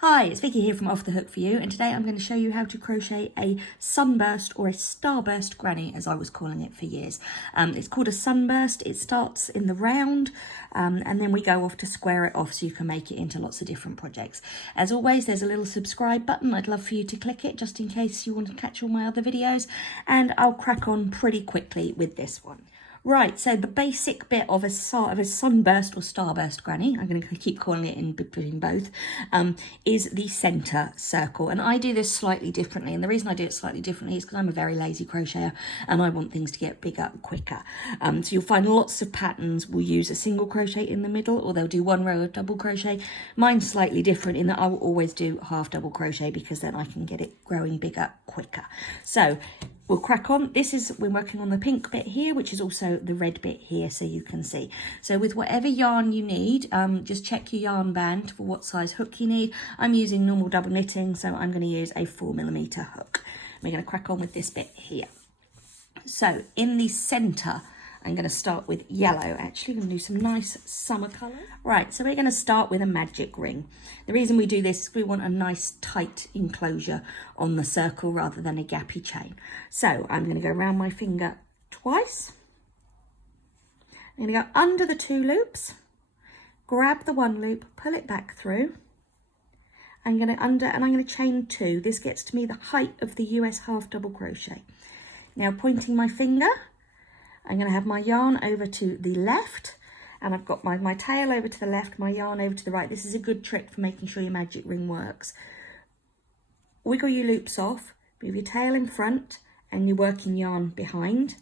Hi, it's Vicky here from Off the Hook for You, and today I'm going to show you how to crochet a sunburst or a starburst granny, as I was calling it for years. It's called a sunburst. It starts in the round and then we go off to square it off so you can make it into lots of different projects. As always, there's a little subscribe button. I'd love for you to click it just in case you want to catch all my other videos, and I'll crack on pretty quickly with this one. Right, so the basic bit of a sunburst or starburst granny, I'm going to keep calling it in between both, is the centre circle. And I do this slightly differently. And the reason I do it slightly differently is because I'm a very lazy crocheter and I want things to get bigger quicker. So you'll find lots of patterns will use a single crochet in the middle, or they'll do one row of double crochet. Mine's slightly different in that I will always do half double crochet because then I can get it growing bigger quicker. So we'll crack on. We're working on the pink bit here, which is also the red bit here, so you can see. So with whatever yarn you need, just check your yarn band for what size hook you need. I'm using normal double knitting, so I'm going to use a 4mm hook. We're going to crack on with this bit here. So in the centre, I'm going to start with yellow. Actually, I'm going to do some nice summer colour. Right, so we're going to start with a magic ring. The reason we do this is we want a nice tight enclosure on the circle rather than a gappy chain. So I'm going to go around my finger twice. I'm going to go under the 2 loops, grab the 1 loop, pull it back through. I'm going to chain 2. This gets to me the height of the US half double crochet. Now pointing my finger, I'm going to have my yarn over to the left, and I've got my tail over to the left, my yarn over to the right. This is a good trick for making sure your magic ring works. Wiggle your loops off, move your tail in front and your working yarn behind.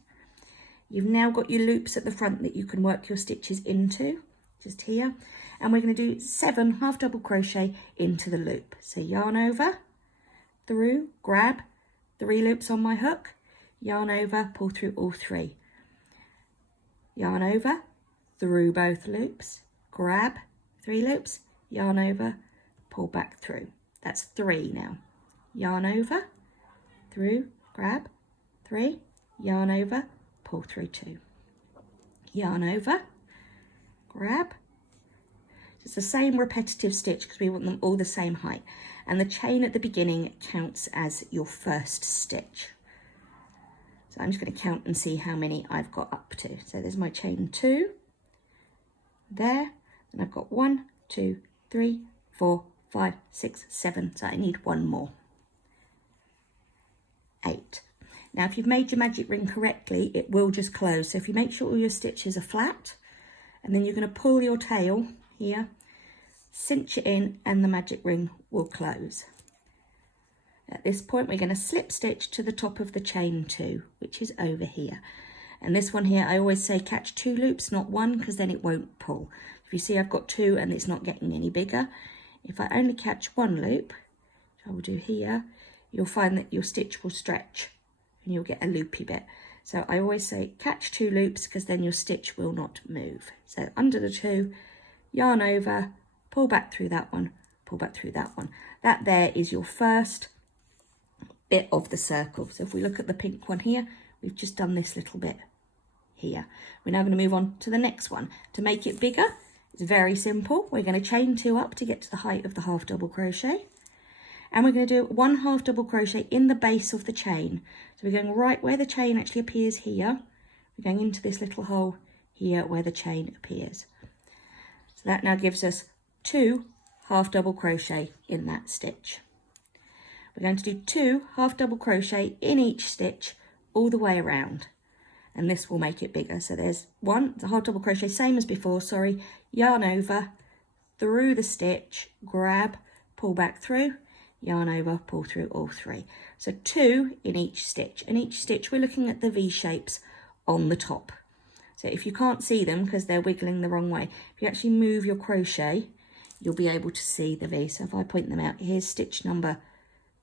You've now got your loops at the front that you can work your stitches into, just here. And we're going to do 7 half double crochet into the loop. So yarn over, through, grab, 3 loops on my hook, yarn over, pull through all 3. Yarn over, through both loops, grab 3 loops, yarn over, pull back through. That's 3 now. Yarn over, through, grab 3, yarn over, pull through 2. Yarn over, grab. It's the same repetitive stitch because we want them all the same height. And the chain at the beginning counts as your first stitch. So I'm just going to count and see how many I've got up to. So there's my chain 2 there, and I've got 1, 2, 3, 4, 5, 6, 7. So I need 1 more. 8. Now if you've made your magic ring correctly, it will just close. So if you make sure all your stitches are flat, and then you're going to pull your tail here, cinch it in, and the magic ring will close. At this point, we're going to slip stitch to the top of the chain 2, which is over here. And this one here, I always say catch 2 loops, not 1, because then it won't pull. If you see I've got 2 and it's not getting any bigger, if I only catch 1 loop, which I will do here, you'll find that your stitch will stretch and you'll get a loopy bit. So I always say catch 2 loops because then your stitch will not move. So under the 2, yarn over, pull back through that one, pull back through that one. That there is your first bit of the circle. So if we look at the pink one here, we've just done this little bit here. We're now going to move on to the next one. To make it bigger, it's very simple. We're going to chain 2 up to get to the height of the half double crochet, and we're going to do 1 half double crochet in the base of the chain. So we're going right where the chain actually appears here. We're going into this little hole here where the chain appears. So that now gives us 2 half double crochet in that stitch. We're going to do 2 half double crochet in each stitch all the way around, and this will make it bigger. So there's 1, the half double crochet, same as before, sorry, yarn over, through the stitch, grab, pull back through, yarn over, pull through all 3. So 2 in each stitch, and each stitch we're looking at the V shapes on the top. So if you can't see them because they're wiggling the wrong way, if you actually move your crochet, you'll be able to see the V. So if I point them out, here's stitch number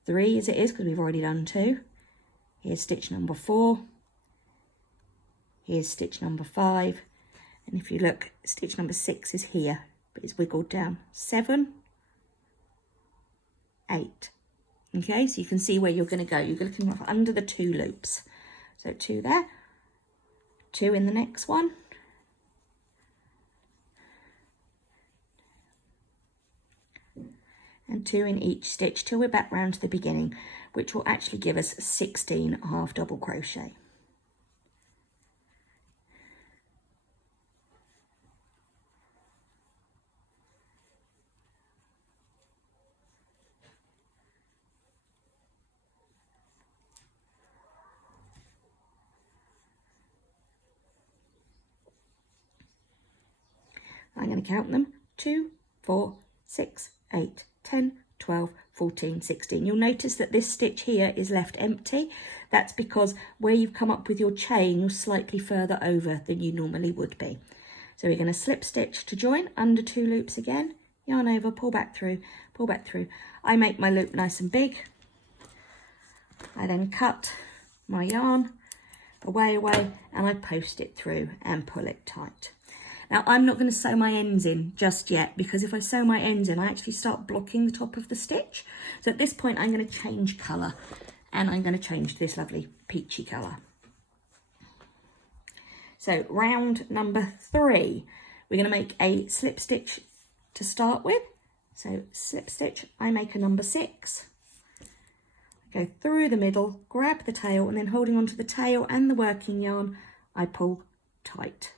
3 as it is because we've already done 2. Here's stitch number 4. Here's stitch number 5. And if you look, stitch number 6 is here, but it's wiggled down. 7, 8. Okay, so you can see where you're going to go. You're looking under the 2 loops. So 2 there, 2 in the next one. and 2 in each stitch till we're back round to the beginning, which will actually give us 16 half double crochet. I'm going to count them: 2, 4, 6, 8, 10, 12, 14, 16. You'll notice that this stitch here is left empty. That's because where you've come up with your chain, you're slightly further over than you normally would be. So we're going to slip stitch to join, under 2 loops again, yarn over, pull back through, pull back through. I make my loop nice and big. I then cut my yarn away, and I post it through and pull it tight. Now, I'm not going to sew my ends in just yet, because if I sew my ends in, I actually start blocking the top of the stitch. So at this point, I'm going to change colour, and I'm going to change this lovely peachy colour. So round number 3, we're going to make a slip stitch to start with. So slip stitch, I make a number 6. Go through the middle, grab the tail, and then holding onto the tail and the working yarn, I pull tight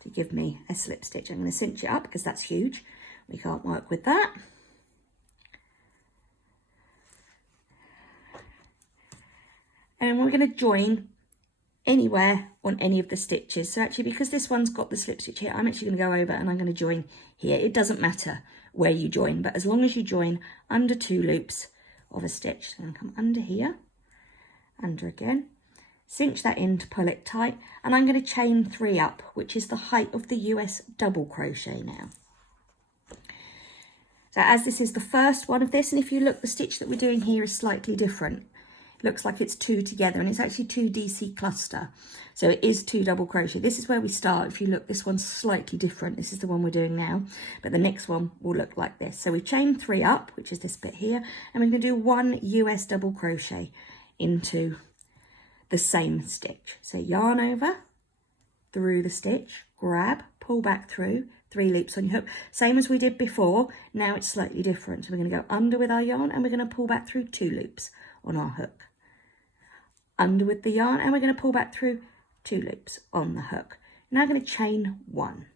to give me a slip stitch. I'm going to cinch it up because that's huge. We can't work with that. And we're going to join anywhere on any of the stitches. So actually, because this one's got the slip stitch here, I'm actually going to go over and I'm going to join here. It doesn't matter where you join, but as long as you join under 2 loops of a stitch. So I'm going to come under here, under again, cinch that in to pull it tight, and I'm going to chain 3 up, which is the height of the US double crochet now. So as this is the first one of this, and if you look, the stitch that we're doing here is slightly different. It looks like it's 2 together, and it's actually 2 DC cluster. So it is 2 double crochet. This is where we start. If you look, this one's slightly different. This is the one we're doing now, but the next one will look like this. So we chain 3 up, which is this bit here, and we're going to do 1 US double crochet into the same stitch. So yarn over, through the stitch, grab, pull back through, 3 loops on your hook. Same as we did before, now it's slightly different. So we're going to go under with our yarn, and we're going to pull back through 2 loops on our hook. Under with the yarn, and we're going to pull back through 2 loops on the hook. Now I'm going to chain 1.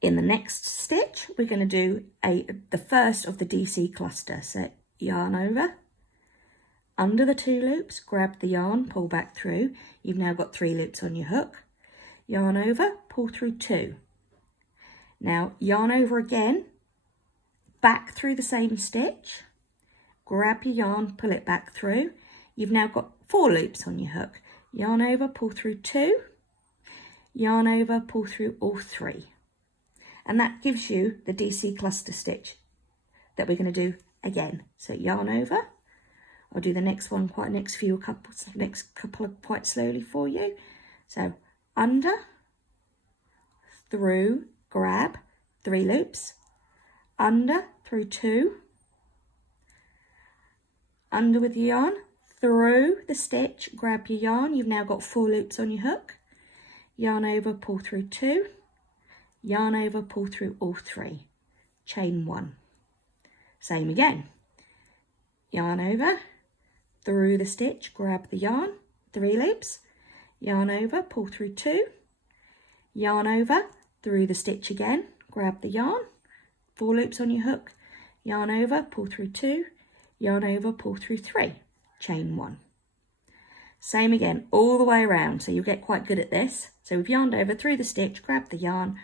In the next stitch, we're going to do the first of the DC cluster. So yarn over, under the 2 loops, grab the yarn, pull back through. You've now got 3 loops on your hook. Yarn over, pull through 2. Now yarn over again, back through the same stitch, grab your yarn, pull it back through. You've now got 4 loops on your hook. Yarn over, pull through 2. Yarn over, pull through all 3. And that gives you the DC cluster stitch that we're going to do again. So yarn over. I'll do the next one next couple quite slowly for you. So under, through, grab, 3 loops, under, through 2, under with your yarn, through the stitch, grab your yarn. You've now got 4 loops on your hook. Yarn over, pull through 2, yarn over, pull through all 3, chain 1. Same again. Yarn over, through the stitch, grab the yarn, 3 loops, yarn over, pull through 2, yarn over, through the stitch again, grab the yarn, 4 loops on your hook, yarn over, pull through 2, yarn over, pull through 3, chain 1. Same again, all the way around, so you'll get quite good at this. So we've yarned over, through the stitch, grab the yarn,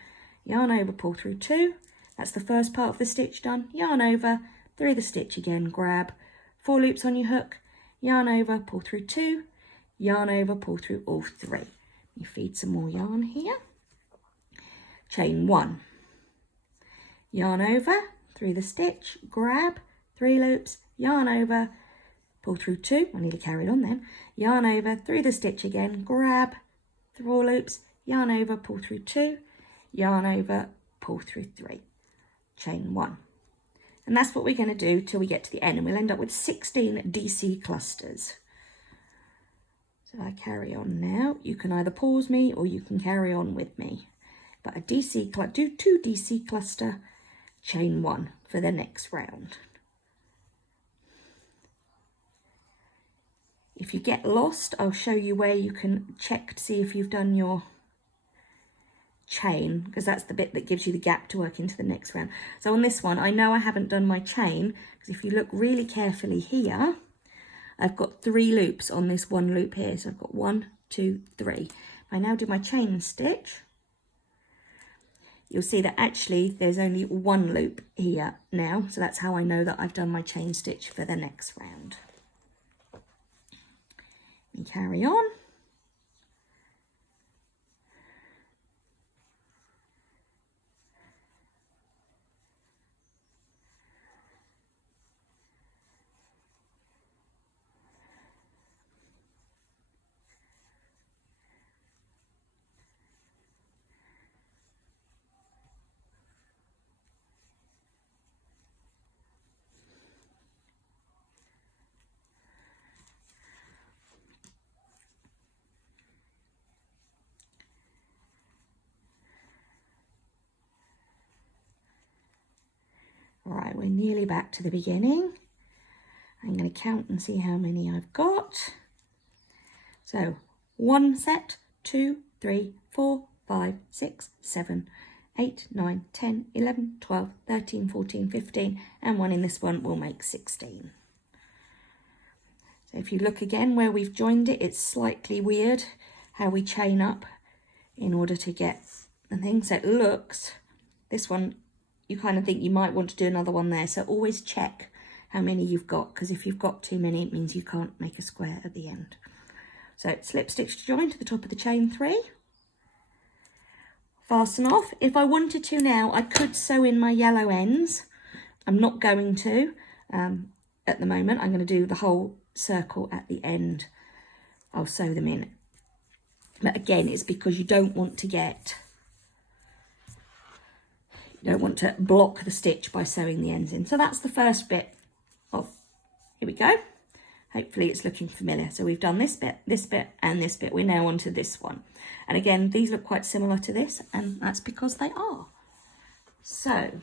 yarn over, pull through 2, that's the first part of the stitch done, yarn over, through the stitch again, grab, 4 loops on your hook, yarn over, pull through 2, yarn over, pull through all 3. You feed some more yarn here. Chain 1. Yarn over, through the stitch, grab, 3 loops, yarn over, pull through 2. I nearly carried on then. Yarn over, through the stitch again, grab, 4 loops, yarn over, pull through 2, yarn over, pull through 3. Chain 1. And that's what we're going to do till we get to the end, and we'll end up with 16 DC clusters. So I carry on now. You can either pause me or you can carry on with me. But do 2 DC cluster, chain 1 for the next round. If you get lost, I'll show you where you can check to see if you've done your chain, because that's the bit that gives you the gap to work into the next round. So on this one, I know I haven't done my chain, because if you look really carefully here, I've got 3 loops on this one loop here. So I've got 1, 2, 3. If I now do my chain stitch, you'll see that actually there's only 1 loop here now. So that's how I know that I've done my chain stitch for the next round. We carry on. Right, we're nearly back to the beginning. I'm going to count and see how many I've got. So 1 set, 2, 3, 4, 5, 6, 7, 8, 9, 10, 11, 12, 13, 14, 15, and 1 in this one will make 16. So if you look again where we've joined it, it's slightly weird how we chain up in order to get the thing. So it looks, this one, you kind of think you might want to do another one there. So always check how many you've got, because if you've got too many, it means you can't make a square at the end. So slip stitch to join to the top of the chain 3. Fasten off. If I wanted to now, I could sew in my yellow ends. I'm not going to at the moment. I'm going to do the whole circle at the end. I'll sew them in. But again, it's because you don't want to block the stitch by sewing the ends in. So that's the first bit of, here we go. Hopefully it's looking familiar. So we've done this bit, and this bit. We're now onto this one. And again, these look quite similar to this, and that's because they are. So,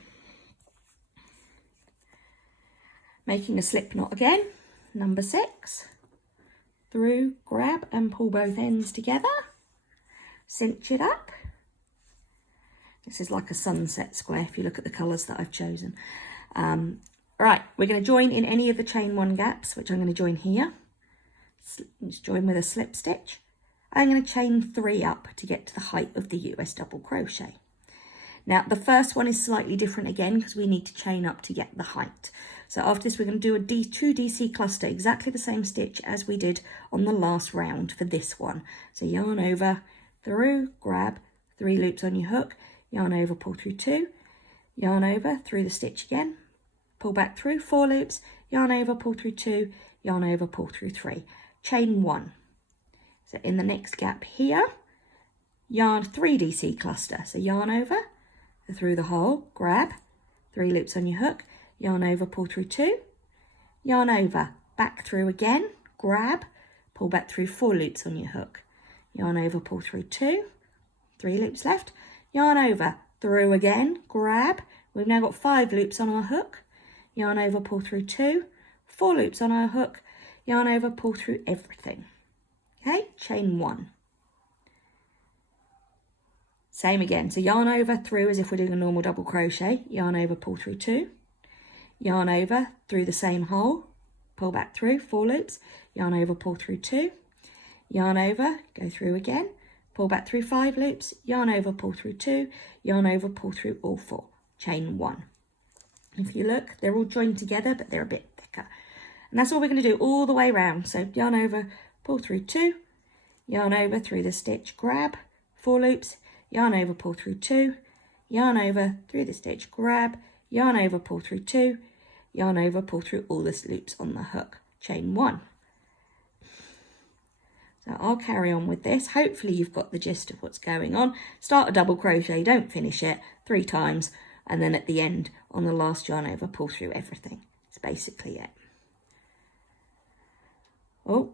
making a slip knot again, number 6. Through, grab and pull both ends together. Cinch it up. This is like a sunset square if you look at the colours that I've chosen. Right, we're going to join in any of the chain 1 gaps, which I'm going to join here. Just join with a slip stitch. I'm going to chain 3 up to get to the height of the US double crochet. Now, the first one is slightly different again because we need to chain up to get the height. So after this, we're going to do a 2 DC cluster, exactly the same stitch as we did on the last round for this one. So yarn over, through, grab, 3 loops on your hook, yarn over, pull through 2, yarn over, through the stitch again, pull back through, 4 loops, yarn over, pull through 2, yarn over, pull through 3, chain 1. So in the next gap here, yarn 3 DC cluster. So yarn over, through the hole, grab, 3 loops on your hook, yarn over, pull through 2, yarn over, back through again, grab, pull back through 4 loops on your hook, yarn over, pull through 2, 3 loops left, yarn over, through again, grab, we've now got 5 loops on our hook, yarn over, pull through 2, 4 loops on our hook, yarn over, pull through everything. Okay, chain 1. Same again, so yarn over, through as if we're doing a normal double crochet, yarn over, pull through 2, yarn over, through the same hole, pull back through, 4 loops, yarn over, pull through 2, yarn over, go through again, pull back through 5 loops, yarn over, pull through 2, yarn over, pull through all 4, chain 1. If you look, they're all joined together, but they're a bit thicker. And that's all we're going to do all the way around. So yarn over, pull through 2, yarn over, through the stitch, grab, 4 loops, yarn over, pull through 2, yarn over, through the stitch, grab, yarn over, pull through 2, yarn over, pull through all the loops on the hook, chain 1. So I'll carry on with this. Hopefully you've got the gist of what's going on. Start a double crochet, don't finish it, 3 times, and then at the end, on the last yarn over, pull through everything. That's basically it. Oh,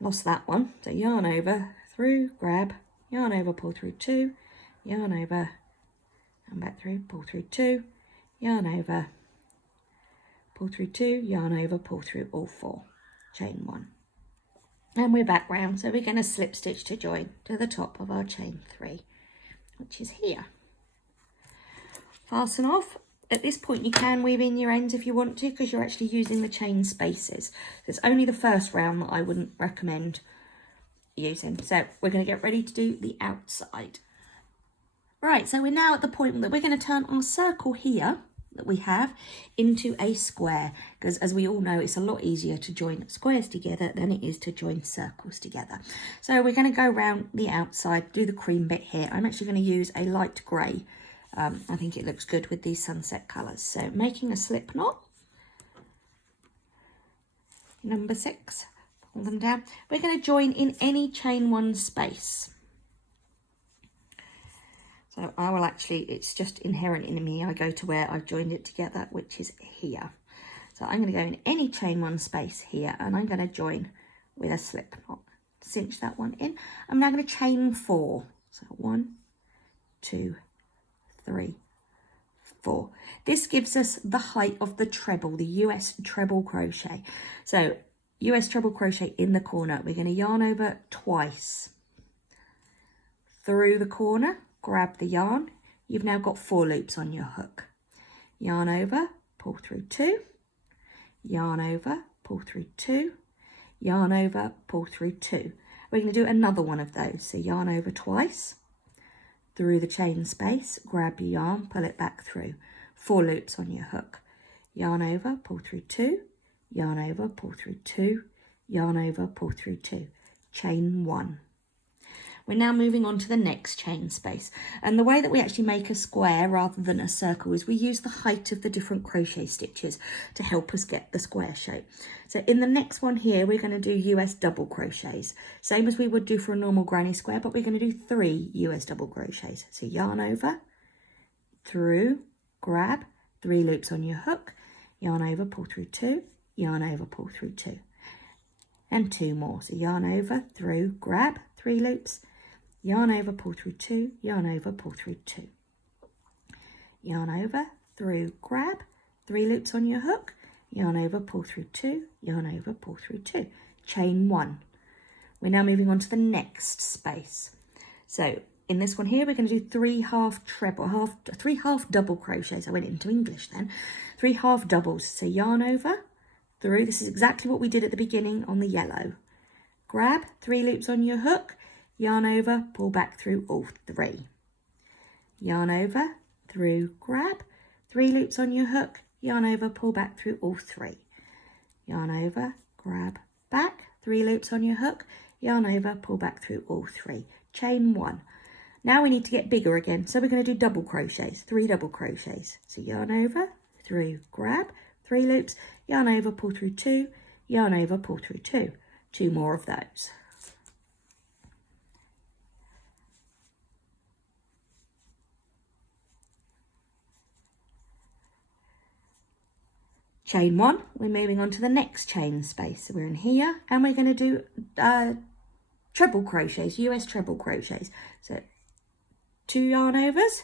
lost that one. So yarn over, through, grab, yarn over, pull through 2, yarn over, and back through, pull through 2, yarn over, pull through 2, yarn over, pull through all 4, chain 1. And we're back round, so we're going to slip stitch to join to the top of our chain 3, which is here. Fasten off. At this point you can weave in your ends if you want to, because you're actually using the chain spaces. It's only the first round that I wouldn't recommend using. So we're going to get ready to do the outside. Right, so we're now at the point that we're going to turn our circle here that we have into a square, because as we all know, it's a lot easier to join squares together than it is to join circles together. So we're going to go around the outside, do the cream bit here. I'm actually going to use a light grey. I think it looks good with these sunset colours. So making a slip knot, number 6, pull them down. We're going to join in any chain 1 space. So I will actually, it's just inherent in me, I go to where I've joined it together, which is here. So I'm going to go in any chain 1 space here, and I'm going to join with a slip knot. Cinch that one in. I'm now going to chain 4. So 1, 2, 3, 4. This gives us the height of the treble, the US treble crochet. So US treble crochet in the corner. We're going to yarn over twice through the corner, grab the yarn. You've now got 4 loops on your hook. Yarn over, pull through 2, yarn over, pull through 2, yarn over, pull through 2. We're going to do another one of those. So yarn over twice, through the chain space, grab your yarn, pull it back through. 4 loops on your hook. Yarn over, pull through 2, yarn over, pull through 2, yarn over, pull through 2. Chain 1. We're now moving on to the next chain space. And the way that we actually make a square rather than a circle is we use the height of the different crochet stitches to help us get the square shape. So in the next one here, we're going to do US double crochets. Same as we would do for a normal granny square, but we're going to do 3 US double crochets. So yarn over, through, grab, 3 loops on your hook, yarn over, pull through 2, yarn over, pull through 2. And 2 more. So yarn over, through, grab, 3 loops, yarn over, pull through 2, yarn over, pull through 2. Yarn over, through, grab, 3 loops on your hook, yarn over, pull through 2, yarn over, pull through 2. Chain 1. We're now moving on to the next space. So in this one here, we're going to do 3 half double crochets. I went into English then. 3 half doubles. So yarn over, through. This is exactly what we did at the beginning on the yellow. Grab, 3 loops on your hook, yarn over, pull back through all 3. Yarn over, through, grab, 3 loops on your hook, yarn over, pull back through all 3. Yarn over, grab, back, 3 loops on your hook, yarn over, pull back through all 3. Chain 1. Now we need to get bigger again, so we're going to do double crochets, 3 double crochets. So yarn over, through, grab, 3 loops, yarn over, pull through 2, yarn over, pull through 2. 2 more of those. Chain 1, we're moving on to the next chain space. So we're in here and we're going to do treble crochets, US treble crochets. So 2 yarn overs,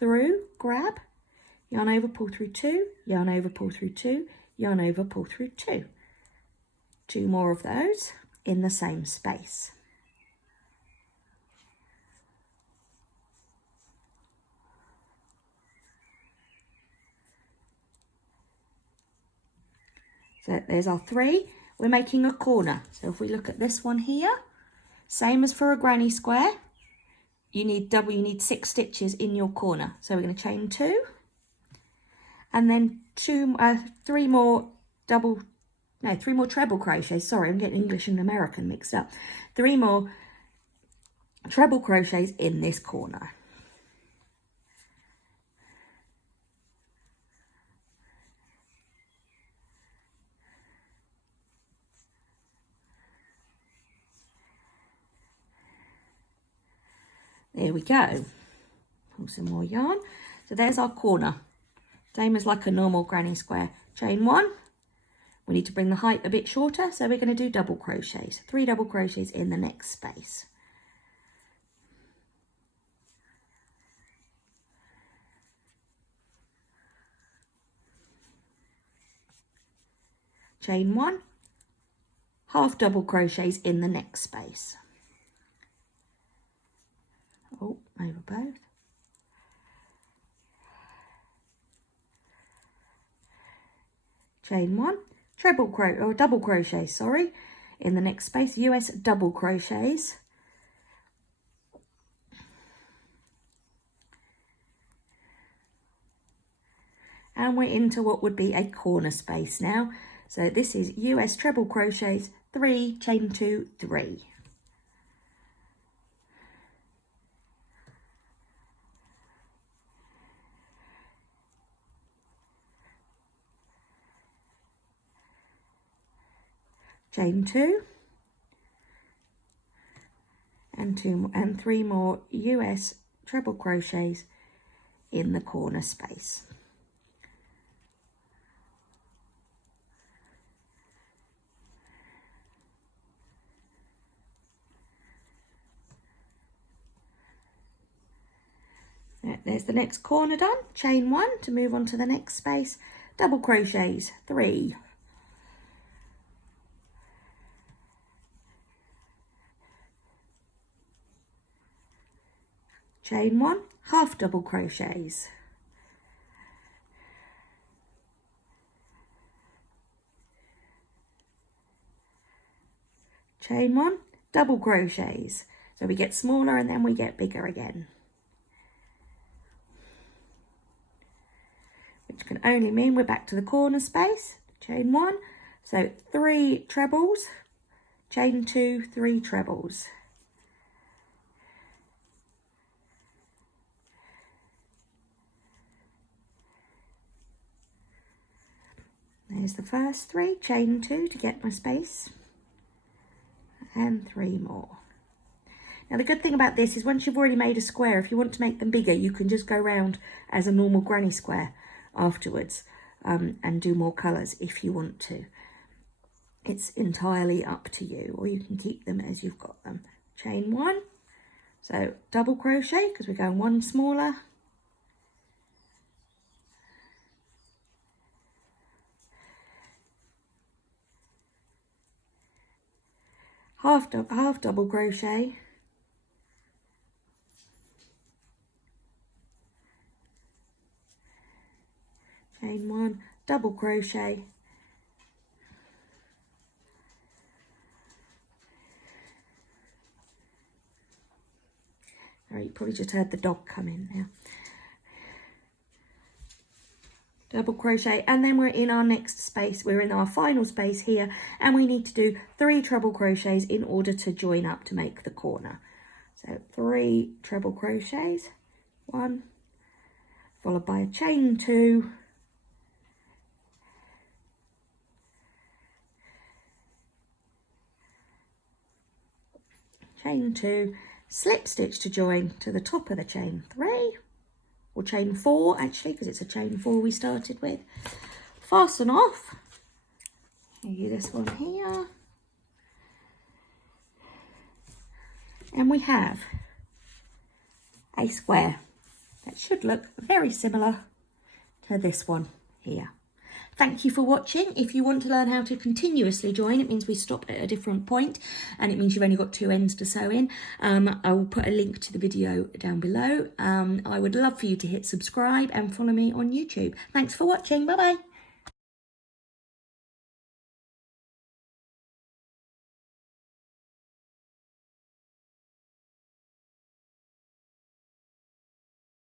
through, grab, yarn over, pull through 2, yarn over, pull through 2, yarn over, pull through 2. 2 more of those in the same space. So there's our 3. We're making a corner. So if we look at this one here, same as for a granny square, you need 6 stitches in your corner. So we're going to chain 2, and then 3 more treble crochets. Sorry, I'm getting English and American mixed up. 3 more treble crochets in this corner. There we go. Pull some more yarn. So there's our corner. Same as like a normal granny square. Chain 1. We need to bring the height a bit shorter, so we're going to do double crochets. 3 double crochets in the next space. chain 1, half double crochets in the next space. Oh, over both. Chain 1, double crochet, sorry, in the next space, US double crochets. And we're into what would be a corner space now. So this is US treble crochets, 3, chain 2, 3. Chain 2 and 2 and 3 more US treble crochets in the corner space. There's the next corner done. Chain 1 to move on to the next space, double crochets, 3. Chain 1, half double crochets. Chain 1, double crochets. So we get smaller and then we get bigger again. Which can only mean we're back to the corner space. Chain 1, so 3 trebles, chain 2, 3 trebles. There's the first 3, chain 2 to get my space, and 3 more. Now the good thing about this is once you've already made a square, if you want to make them bigger, you can just go round as a normal granny square afterwards and do more colours if you want to. It's entirely up to you, or you can keep them as you've got them. Chain 1, so double crochet because we're going 1 smaller. Half double crochet, chain 1, double crochet, oh, you probably just heard the dog come in now. Double crochet, and then we're in our next space, we're in our final space here, and we need to do 3 treble crochets in order to join up to make the corner. So 3 treble crochets, 1, followed by a chain 2, chain 2, slip stitch to join to the top of the chain 3, or chain 4 actually, because it's a chain 4 we started with. Fasten off. Maybe this one here. And we have a square that should look very similar to this one here. Thank you for watching. If you want to learn how to continuously join, it means we stop at a different point and it means you've only got 2 ends to sew in. I will put a link to the video down below. I would love for you to hit subscribe and follow me on YouTube. Thanks for watching. Bye bye.